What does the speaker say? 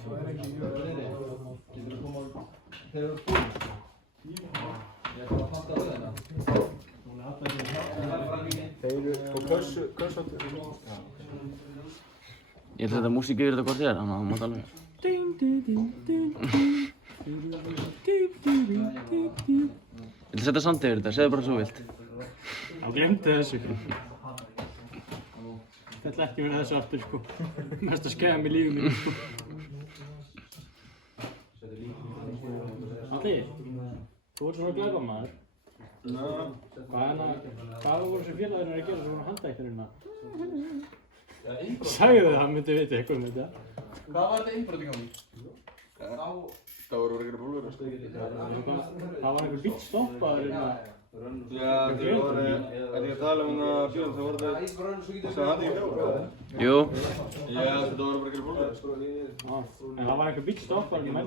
Ég ætla að þetta músík yfir þetta hvort ég þannig að það mátt alveg. Ég ætla að setja sandi yfir þetta, segðu bara svo vilt. Já, glemdi þessu. Þetta ætla ekki verið þessu aftur, sko. Mest að skæða mig lífið mínu, sko. Alli, þú voru svona glæpamaður. Hvað voru þessi félagarnir að gera svona handækturinn að? Sagði það, hann myndi vita eitthvað þetta. Hvað var þetta innbrot í gangi? Það voru að gera búlverðar. Það var einhver bíll stoppaður Já, þið voru að tala það björn, það voru það hann ekki hjá? Jú. Já, þetta voru bara að gera búlverðar. En það var einhver bíll stoppaður menn